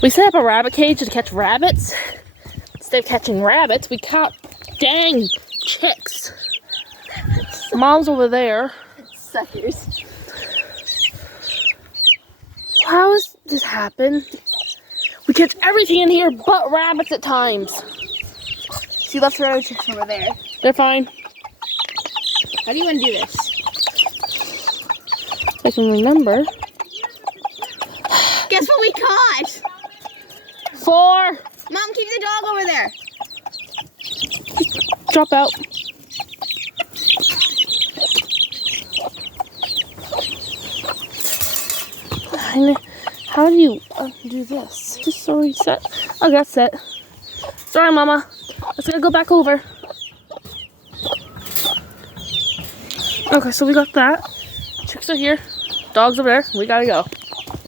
We set up a rabbit cage to catch rabbits. Instead of catching rabbits, we caught dang chicks. Mom's over there. Suckers. How does this happen? We catch everything in here but rabbits at times. She left her other chicks over there. They're fine. How do you want to do this? I can remember. Guess what we caught? 4. Mom, keep the dog over there. Drop out. How do you do this? Just already set. Oh, that's set. Sorry, Mama. Let's go back over. Okay, so we got that. Chicks are here. Dogs over there. We gotta go.